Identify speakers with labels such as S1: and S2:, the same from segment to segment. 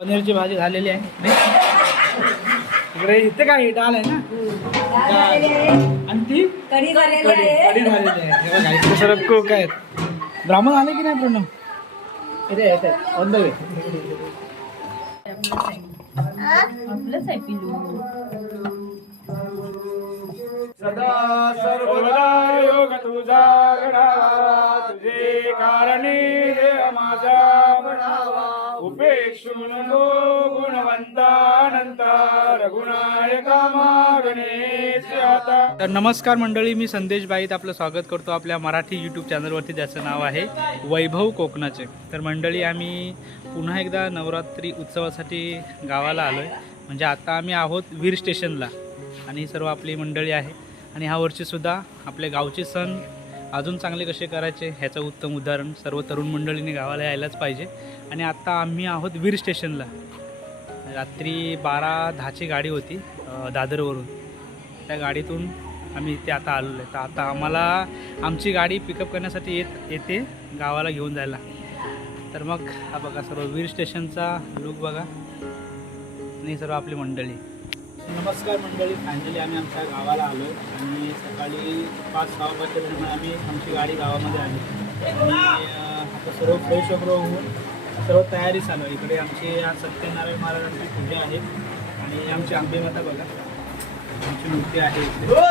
S1: पनीरची भाजी झालेली आहे. इकडे इथे काय ही डाळ आहे ना? डाळ. आणि ती
S2: कढी झालेली
S1: कढी
S2: आहे.
S1: कढी झालेली आहे. हे बघा इथे सर्व कोक आहेत. ब्राह्मण आले की नाही प्रणव इथे येते ऑन द वे
S2: आपलंच आहे पिलू
S1: सदा सर्वदा योग तुझा घडावा तुझे कारणी देह माझा बढावा उपेक्षून नो तर नमस्कार मंडळी मी संदेश बाईत आपलं स्वागत करतो आपल्या मराठी यूट्यूब चॅनलवरती ज्याचं नाव आहे वैभव कोकणाचे. तर मंडळी आम्ही पुन्हा एकदा नवरात्री उत्सवासाठी गावाला आलो आहे म्हणजे आता आम्ही आहोत वीर स्टेशनला. आणि ही सर्व आपली मंडळी आहे. आणि ह्या वर्षीसुद्धा आपले गावचे सण अजून चांगले कसे करायचे ह्याचं उत्तम उदाहरण सर्व तरुण मंडळीने गावाला यायलाच पाहिजे. आणि आत्ता आम्ही आहोत वीर स्टेशनला. रात्री बारा दहाची गाडी होती दादरवरून. त्या गाडीतून आम्ही इथे आता आलेलो आहे. तर आता आम्हाला आमची गाडी पिकअप करण्यासाठी येत येते गावाला घेऊन जायला. तर मग हा बघा सर्व वीर स्टेशनचा लुक बघा. आणि सर्व आपली मंडळी. नमस्कार मंडळी फायनली आम्ही आमच्या गावाला आलो आणि सकाळी पाच सहा वाजता दरम्यान आम्ही आमची गाडी गावामध्ये आली. आणि आता सर्व फ्रेश वगैरे होऊन सर्व तयारी चालू आहे. इकडे आमचे आज सत्यनारायण महाराजांची पूजा आहे. आणि आमची आंबेमाता बघा. आमची मूर्ती आहे इकडे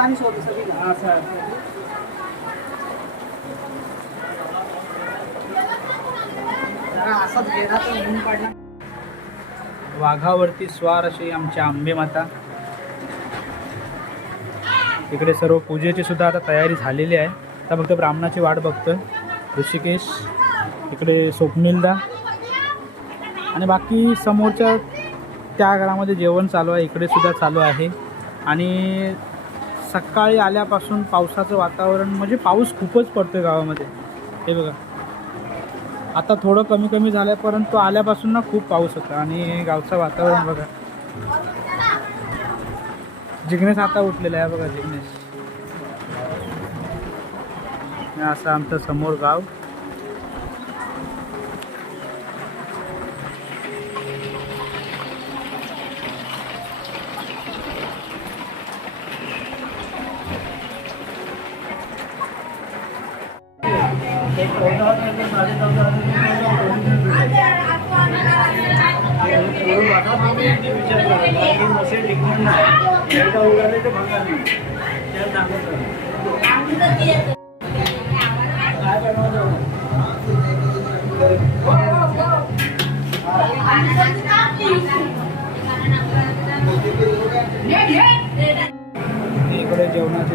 S1: आणि सोबत सगळी. हां पडला वाघावरती स्वार अशी आमची आंबे माता. इकडे सर्व पूजेची सुद्धा आता तयारी झालेली आहे. आता फक्त ब्राह्मणाची वाट बघतोय. ऋषिकेश इकडे स्वप्निलदा. आणि बाकी समोरच्या त्या घरामध्ये जेवण चालू आहे. इकडे सुद्धा चालू आहे. आणि सकाळी आल्यापासून पावसाचं वातावरण म्हणजे पाऊस खूपच पडतोय गावामध्ये. हे बघा. आता थोडं कमी कमी झालं परंतु आल्यापासून ना खूप पाऊस होता आणि गावचं वातावरण बघा. जिग्नेश आता उठलेला आहे बघा जिग्नेश. असं आमचं समोर गाव.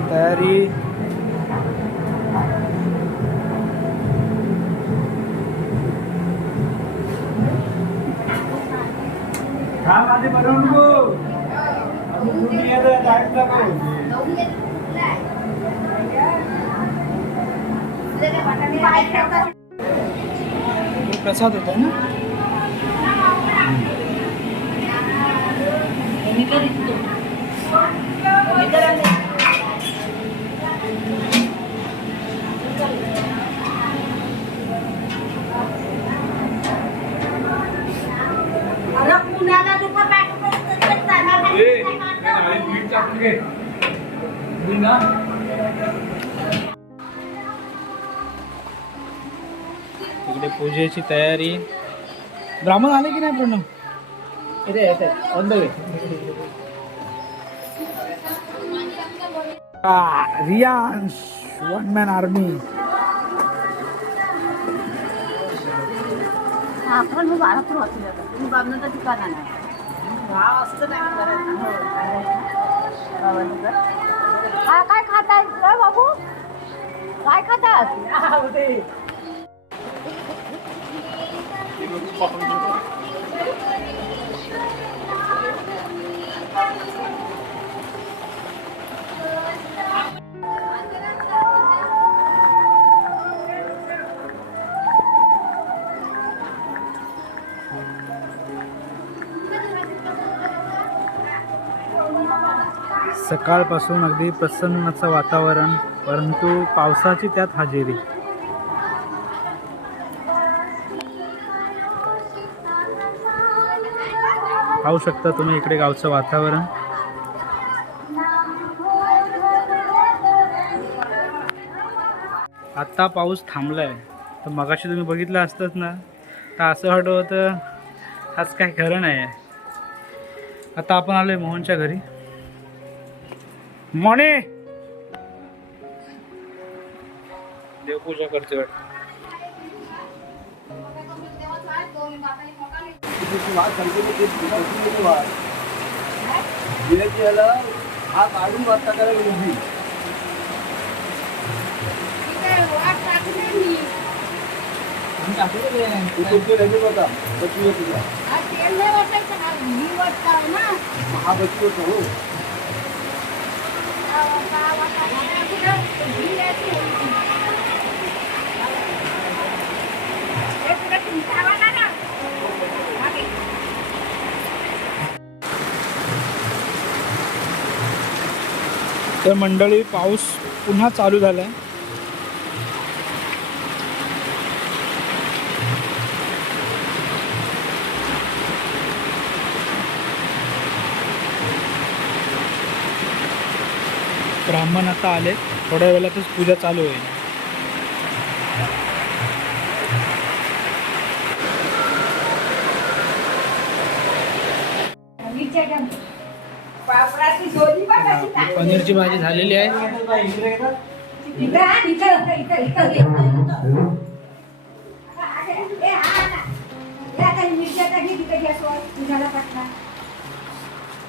S1: तयारी. प्रसाद होता ना? इकडे पूजेची तयारी ब्राह्मण आले की नाही प्रणव इथे येते on the way Riyansh one man army
S2: आपण मग बाळापूर वाचले तुम्ही बाबनाचं ठिकाण आहे गाव असतं नाही हा काय खाताय बाबू काय खातात Thank you.
S1: सकाळपासून अगदी प्रसन्नाचं वातावरण परंतु पावसाची त्यात हजेरी. पाहू शकता तुम्ही इकडे गावचं वातावरण. आत्ता पाऊस थांबलाय. तर मगाशी तुम्ही बघितलं असतंच ना. तर असं वाटत होतं आज काय खरं नाही आहे आता आपण आलोय मोहनच्या घरी. मोने देवपूजा करते वाटतं.
S3: हा काढून वाजता करायला उभी तू तुमची रवी होता हा बची होता हो
S1: तर मंडळी पाऊस पुन्हा चालू झालाय. ब्राह्मण आता आले थोड्या वेळातच पूजा चालू होईल. पनीरची भाजी झालेली आहे.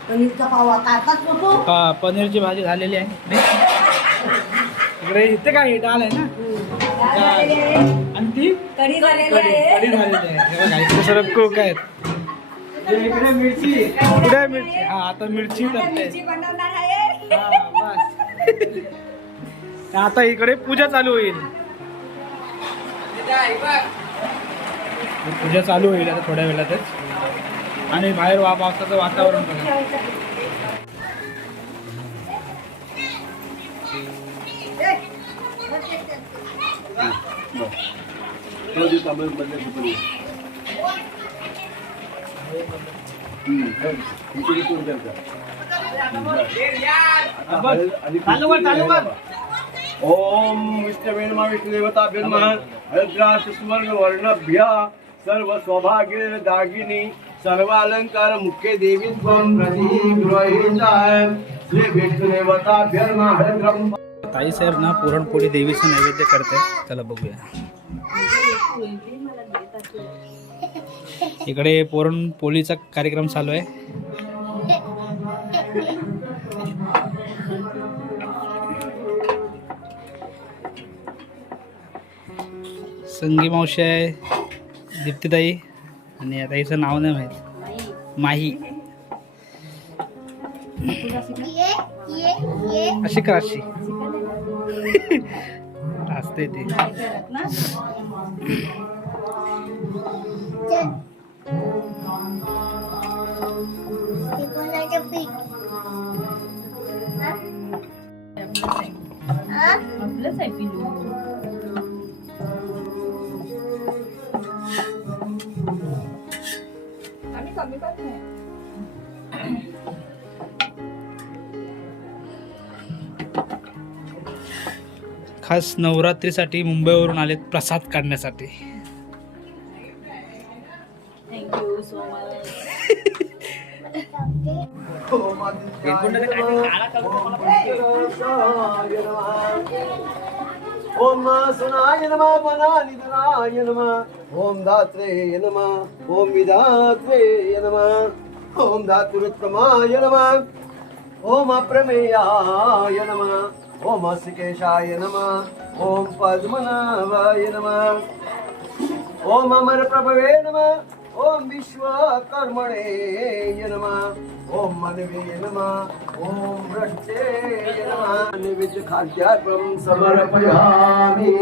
S4: पनीरचा पाव काढतात फोटो
S1: हा पनीरची भाजी झालेली आहे. इकडे इथे काय डाल आहे ना? आणि ती?
S4: कढी झालेली
S1: कढी
S4: आहे.
S1: कढी झालेली आहे. हे बघा इथे सर्व कोक आहेत.
S3: इकडे मिरची.
S1: कुठे आहे मिरची. हा आता मिरची टाकते
S4: मिरची बनवणार आहे.
S1: हा, बस. आता इकडे पूजा चालू होईल. पूजा चालू होईल आता थोड्या वेळातच. आणि बाहेर वा पावसाचं वातावरण बघा
S3: तो जे तांबे मधले कुठे हम्म, चल. ओम सुवर्ण वर्णभ्य सर्व सौभाग्य दागिनी सर्व अलंकार मुख्य देवी त्वं
S1: ताई साहेब ना पुरणपोळी देवीचं नैवेद्य करते. चला बघूया. इकडे पुरणपोळीचा कार्यक्रम चालू आहे. संगी मावशी आहे दीप्तीताई. आणि आता हिचं नाव नाही माहीत. माही. अशी कर अशी. असते ते.
S4: आपलंच आहे पिलू आम्ही कमी करत नाही
S1: खास नवरात्रीसाठी मुंबईवरून आलेत प्रसाद काढण्यासाठी.
S4: थँक्यू सो मच
S3: ओम सुनाय नम मनानिधनाय नमः। ओम धात्रे नमः ओम विधात्रे नमः। ओम धातुरुत्तमाय नमः। ओम अप्रमेयाय नमः। ओम अस्केशाय नमः। ओम पद्मनाभाय नमः। ओम अमर प्रभवे नमः। ओम विश्वकर्मणे नमः। ओम मनवे नम ओम रक्षे नम। नैवेद्य खाद्यार्पण समर्पयामि।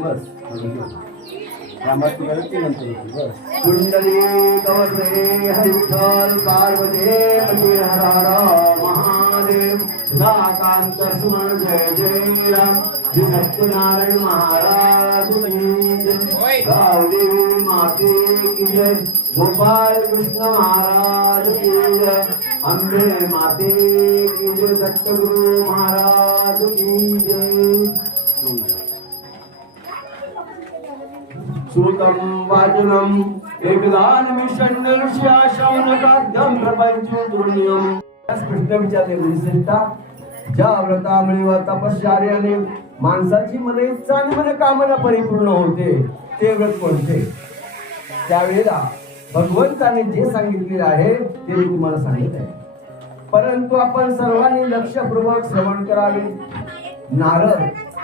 S3: बस रामात तू करत नाही बस. कुंडली गवसे हरिविठ्ठल पार्वते महादेव। सुमन जय जय राम। श्री सत्यनारायण महाराज गावदेवी माते की जय. गोपाल कृष्ण महाराज की जय. अंबे माते की जय. दत्तगुरु महाराज की जय. श्रुतं वाचनम् एकदानमिषण्णऋष्याश्रवणकाद्यं प्रपञ्चं तुर्यम् प्रश्न विचारले गुरुश्रेष्ठा ज्या व्रतामुळे व तपश्चर्याने माणसाची मन इच्छा आणि मन कामना परिपूर्ण होते. ते व्रत कोणते? त्यावेळेला भगवंताने जे सांगितलेले आहे ते मी तुम्हाला सांगित आहे. परंतु आपण सर्वांनी लक्षपूर्वक श्रवण करावे. नारद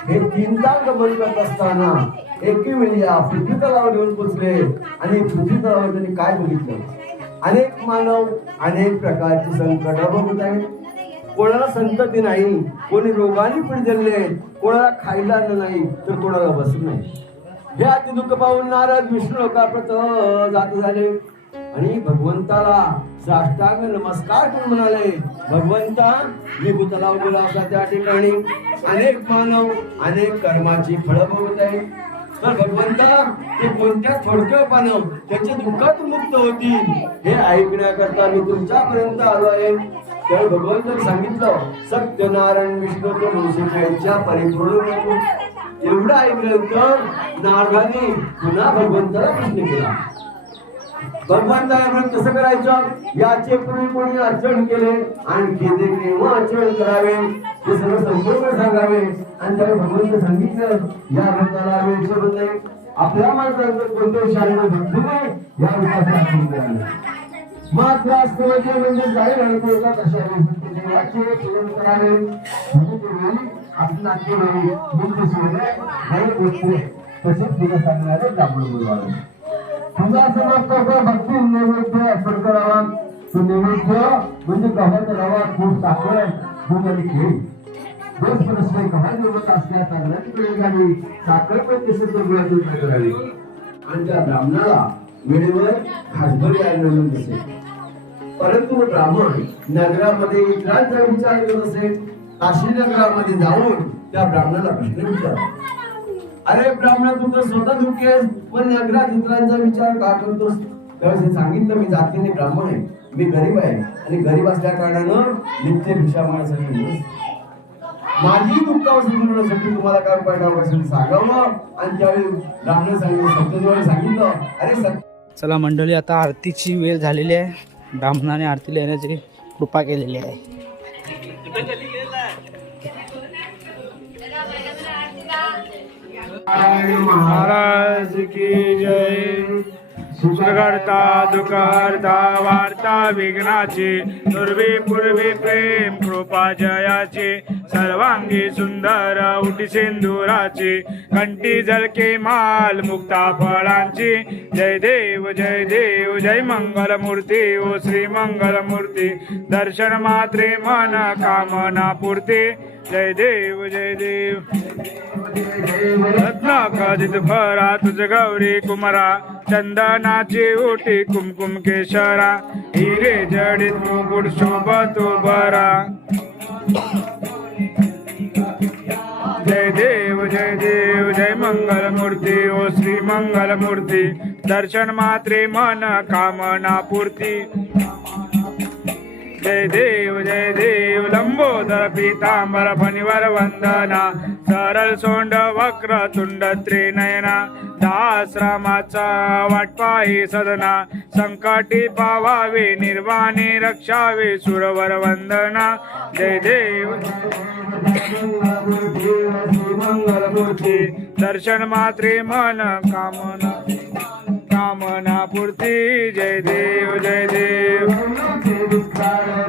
S3: हे तीनदा गमन करत असताना एके वेळी या पृथ्वी तलावर येऊन पोचले आणि पृथ्वी तलावर त्यांनी काय बघितलं? अनेक मानव अनेक प्रकारची संकट बघत आहेत. कोणाला संतती नाही कोणी रोगाने पिडजरले कोणाला खायला अन्न नाही तर कोणाला वसत नाही. हे अति दुःख पाहून नारद विष्णू लोकाप्रत जात झाले. आणि भगवंताला साष्टांग नमस्कार करून म्हणाले भगवंता मी भूतला गेला होता त्या ठिकाणी. अनेक मानव अनेक कर्माची फळं भोगत आहे. तर भगवंता ते कोणत्या थोडक्या पानव? त्यांच्या दुःखात मुक्त होतील. हे ऐकण्याकरता मी तुमच्यापर्यंत आलो आहे. त्यावेळी भगवंताने सांगितलं सत्यनारायण विष्णू यांच्या परिपूर्ण एवढं ऐकल्यानंतर नारदाने पुन्हा भगवंताला प्रश्न केला. भगवंताला म्हणून कसं करायचं? याचे पूर्वी कोणी आचरण केले आणखी ते केव्हा आचरण करावे? ते सगळं संपूर्ण सांगावे. आणि त्यावेळी भगवंत सांगितलं या भक्ताला वेळ सोडत नाही. आपल्या माणसाचं कोणत्याही शाळेला भक्ती नाही या विकासात आचरण करावे मात्र म्हणजे जाहीर आणतो एका कशा देवाचे करावे. म्हणजे ते वेळी आपल्या वेळी बुद्ध पोचले तसेच पुढे सांगणारे ब्राह्मण बोलवावे तुझा समाज करता भक्ती नैवेद्य अर्पण करावा तो नैवेद्य म्हणजे गव्हाचा रवा खूप साखर दूध आणि खेळ दोन पुरस्कार गव्हा निवडत असल्या तांदळाची वेळ घाली साखर पण तसेच गुळाची वेळ करावी आणि त्या ब्राह्मणाला वेळेवर खासभर यायला दिसेल परंतु ब्राह्मण नगरामध्ये इतरांचा विचार करत असेल काशीनगरामध्ये जाऊन त्या ब्राह्मणाला प्रश्न विचार. अरे ब्राह्मण तू तर स्वतः दुःखी आहेस पण नगरात इतरांचा विचार का करतोस? त्यावेळेस सांगितलं मी जातीने ब्राह्मण आहे मी गरीब आहे आणि गरीब असल्या कारणानं नित्य भिक्षा मारण्यासाठी माझी दुःखावर मिळवण्यासाठी तुम्हाला काय उपाय करावा सांगावं? आणि त्यावेळी ब्राह्मण सांगितलं सत्यदेवाने सांगितलं. अरे सत्य
S5: चला मंडळी आता आरतीची वेळ झालेली आहे. ब्राह्मणाने आरतीला येण्याची कृपा केलेली आहे. महाराज की जय। सुखकर्ता दुःखहर्ता वार्ता विघ्नाची पूर्वी पूर्वी प्रेम कृपा जयाची सर्वांगी सुंदर उटी सिंदुराची कंटी झलके माल मुक्ता फळांची. जय देव जय देव जय मंगल मूर्ती ओ श्री मंगल मूर्ती दर्शन मात्रे मन कामना पूर्ती. जय देव जय देव। रत्नाकाजित भरा तुझ गौरी कुमारा चंदनाची ओटी कुमकुम केशरा हिरे जडित मुकुट शोभतो बरा जय देव जय देव जय मंगल मूर्ती ओ श्री मंगल मूर्ती दर्शन मात्रे मन कामना पूर्ती। जय देव जय देव लंबोदर पीतांबर फणिवर वंदना. सरळ सोंड वक्र तुंड त्रिनयना. दाश्रमाचा वाटपाही सदना. संकटी पावावे निर्वाणी रक्षावे सुरवर वंदना. जय देव. दर्शन मात्रे मन कामना. कामना पूर्ती जय देव जय देव.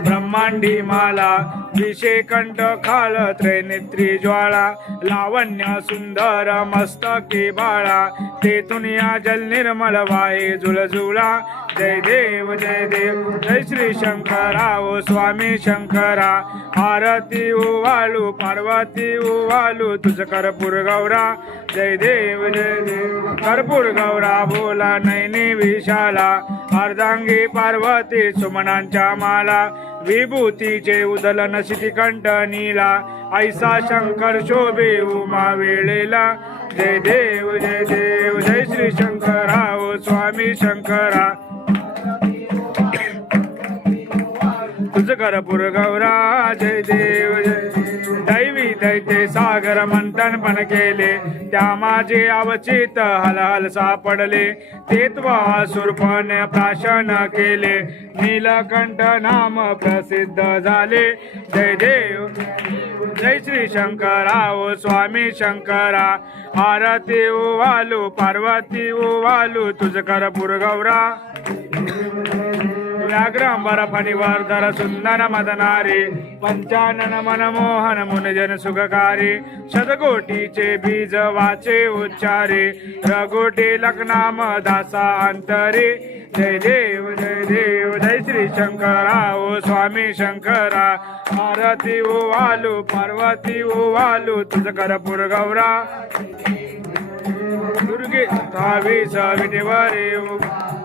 S5: ब्रह्मांडी माला विषे कंठ खाल त्रैनेत्री ज्वाळा लावण्य सुंदर मस्तके बाळा तेथून या जल निर्मल वाहे झुळझुळा जय देव जय देव जय श्री शंकरा ओ स्वामी शंकरा. आरती उवाळू पार्वती उवाळू तुझ कर्पूर गौरा. जय देव जय देव कर्पूर गौरा बोला नैनी विशाला. अर्धांगी पार्वती सुमनांच्या माला. विभूतीचे उदलन कंठ नीला ऐसा शंकर शोभे उमा वेळेला. जय देव जय देव जय श्री शंकरा ओ स्वामी शंकरा. तुझ करपुर गौरा जय देव जय दैवी दैते सागर मंथन पण केले. त्या माझे अवचित हलहल सापडले. तेत्वा सुरपण प्राशन केले. नीलकंठ नाम प्रसिद्ध झाले. जय देव जय श्री शंकराओ स्वामी शंकरा. आरती ओ वालू पार्वती ओ वालू तुझ करपुर गौरा व्याघ्रांबर फणिवर्धर सुंदर मदनारी पंचानन मनमोहन मुनजन सुखकारी शतकोटीचे बीज वाचे उच्चारे रघोटी लग्नाम दासा अंतरे जय देव जय देव जय श्री शंकरा ओ स्वामी शंकरा आरती ओ वालू पार्वती ओ वालू तुझ करपूर गौरा दुर्गे धावी सविटेवरे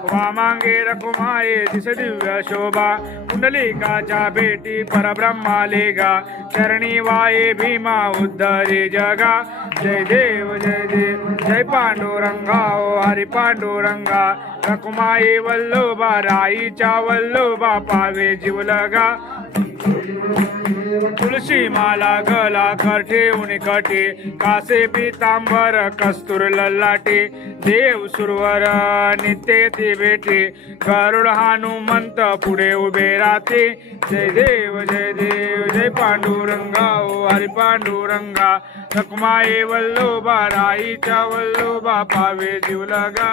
S5: वामांगे रकुमाये दिस दिव्य शोभा। कुंडलिकाच्या भेटी परब्रह्माले गा चरणी वाये भीमा उद्धरे जगा। जय देव जय देव जय पांडुरंगा ओ हरी पांडुरंगा। रकुमाये वल्लोबा राईच्या वल्लोबा पावे जीवलगा तुळशी माला गला करठे उनी कटे कासे पितांबर कस्तूर लल्लाटे देव सुरवर नित्य ते भेटे गरुड हनुमंत पुढे उभे राहते. जय देव जय देव जय पांडुरंगा ओ हरि पांडुरंगा. रखमाये वल्लोबा राईच्या वल्लोबा पावे जीवलगा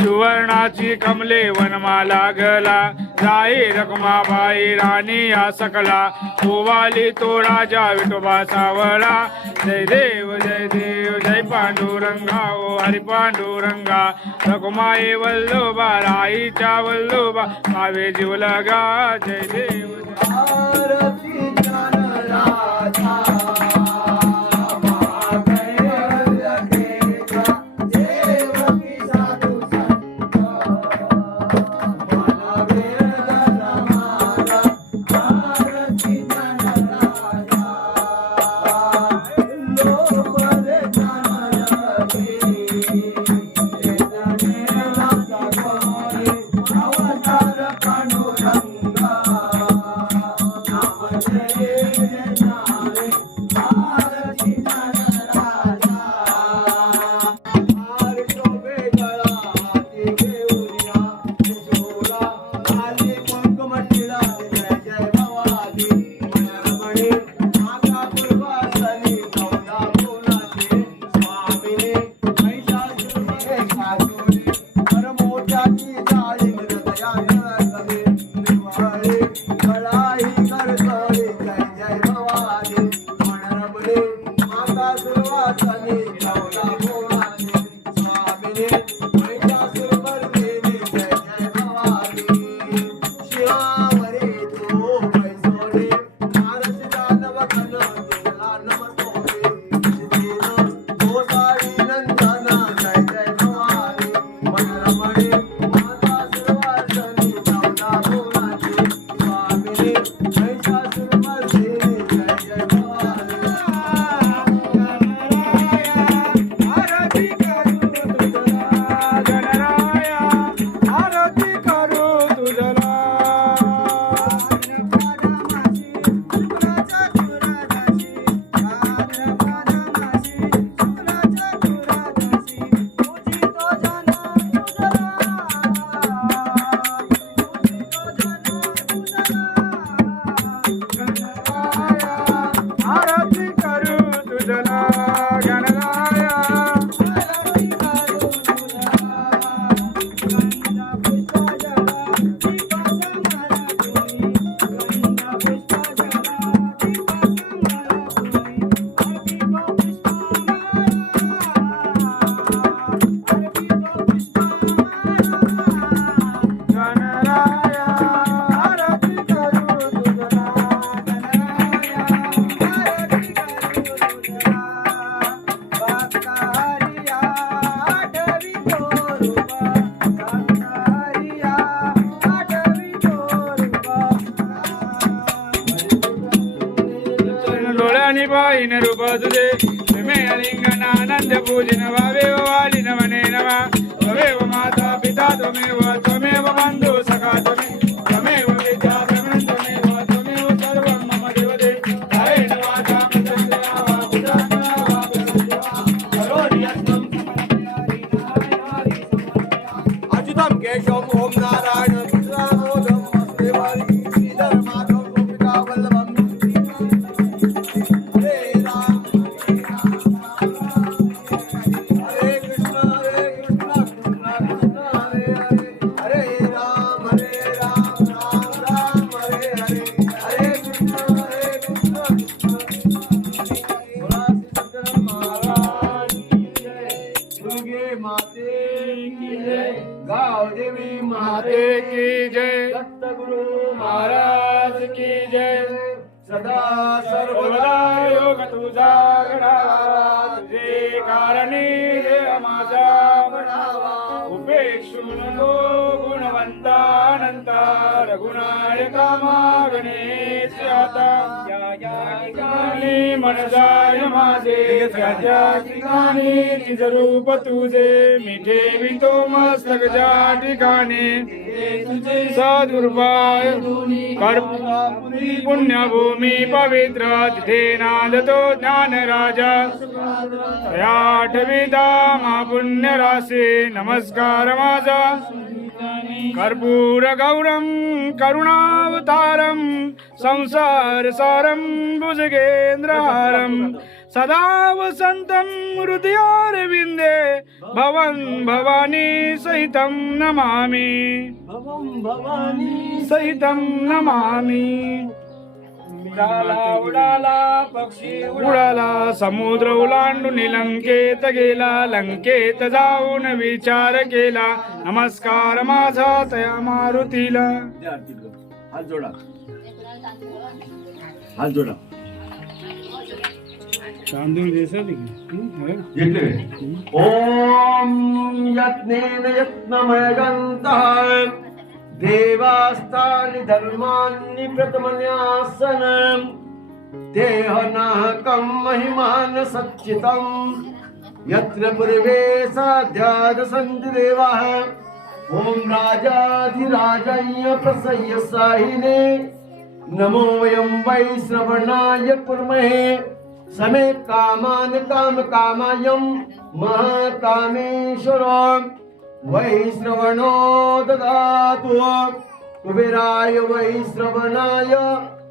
S5: सुवर्णाची कमले वनमाला गला जाई रखमाबाई राणी या सकला. तोवाली तो राजा विठोबा सावळा जय देव जय देव जय पांडुरंगा ओ हरी पांडुरंगा. रखमाई वल्लोबा राईच्या वल्लोबा
S3: भावे जीव लगा. जय देव सर्वदा
S5: योग तुझा घडावा तुझे कारणी देव माझा म्हणावा उपेक्षून नको गुणवंतानंता रघुनायका मागणे आता या या ठिकाणी मन जाय माझे। त्या त्या ठिकाणी निज रूप तुझे। मी ठेवितो मस्तक ज्या ठिकाणी तुझे सदुर्भाय। पुण्यभूमी पवित्र तिथे नांदतो ज्ञान राजा आठविदा मा नमस्कार माझा। कर्पूर गौरम करुणावतारम संसार सारम भुजगेंद्रहारम सदा वसंत हृदयारविंदे भवन भवानी सहितं नमामि। सहितं नमामि। उडाला पक्षी उडाला। समुद्र ओलांडून लंकेत गेला लंकेत जाऊन विचार केला नमस्कार माझा तया मारुतीला.
S3: हात जोडा. हात जोडा.
S5: तांदूळ
S3: घेतले ओम यत्नेन यत्नमयगन्तः देवास्तानि धर्माणि प्रथमन्यासनं। देहनाहकं महिमान सच्चितं। यत्र पूर्वे साध्याद सन्ति देवाः ॐ राजाधिराजाय प्रसह्य साहिने। नमो वै श्रवणाय कुर्महे। समे कामान काम कामायं महाकामेश्वर। वै श्रवणो ददातु। कुबेराय वै श्रवणाय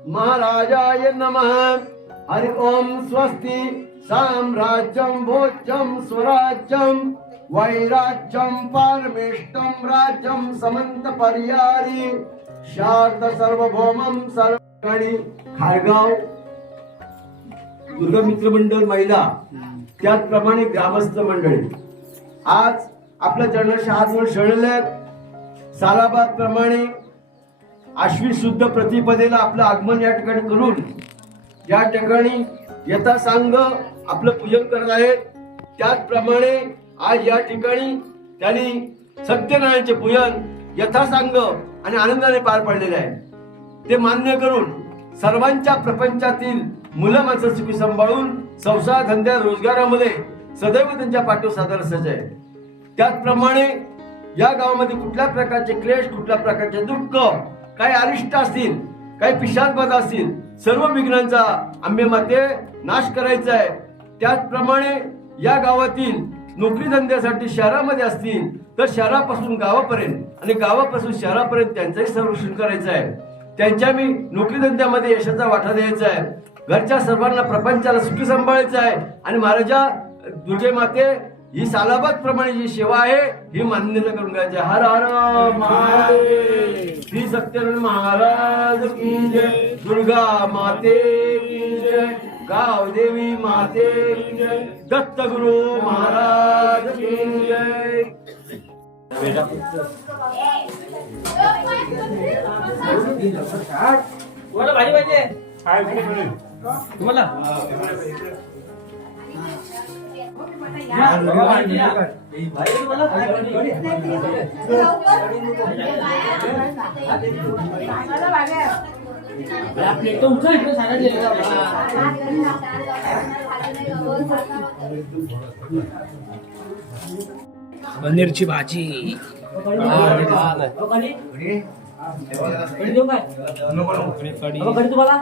S3: महाराजाय नमः। हरि ओम स्वस्ति साम्राज्यं भोज्यं स्वराज्यं। वैराज्यं पारमेष्टम राज्यं समंत पर्यारी। शार्द सर्वभौमम सर्वगणी। खारगाव। दुर्गा मित्र मंडळ महिला त्याचप्रमाणे ग्रामस्थ मंडळी. आज आपल्या चरणाशी हात वर शरणले सालाबाद प्रमाणे आश्वी शुद्ध प्रतिपदेला आपलं आगमन या ठिकाणी करून या ठिकाणी यथा सांग आपलं पूजन करत आहेत. त्याचप्रमाणे आज या ठिकाणी त्यांनी सत्यनारायणचे पूजन यथासांग आणि आनंदाने पार पडलेले आहे. ते मान्य करून सर्वांच्या प्रपंचातील मुलं माझं सुखी सांभाळून संसार धंद्या रोजगारामध्ये सदैव त्यांच्या पाठीवर सादर सज आहे. त्याचप्रमाणे या गावामध्ये कुठल्या प्रकारचे क्लेश कुठल्या प्रकारचे दुःख काही अरिष्ट असतील काही पिशाचबाधा असतील सर्व विघ्नांचा आंबे माते नाश करायचा आहे. त्याचप्रमाणे या गावातील नोकरी धंद्यासाठी शहरामध्ये असतील तर शहरापासून गावापर्यंत आणि गावापासून शहरापर्यंत त्यांचंही संरक्षण करायचं आहे. त्यांच्या मी नोकरी धंद्यामध्ये यशाचा वाटा द्यायचा आहे. घरच्या सर्वांना प्रपंचाला सुखी सांभाळायचं आहे. आणि महाराजा दुर्गे माते ही सालाबाद प्रमाणे जी सेवा आहे ही मान्यता करून घ्यायची. हर हर महादेव. श्री सत्यनारायण महाराज की जय. दुर्गा माते की जय. गाव देवी माते की जय. दत्त गुरु महाराज की जय.
S2: भाजी पाहिजे. तुम्हाला
S5: पनीरची भाजी
S2: तुम्हाला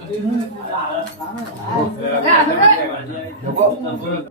S2: 哎，同
S3: 志，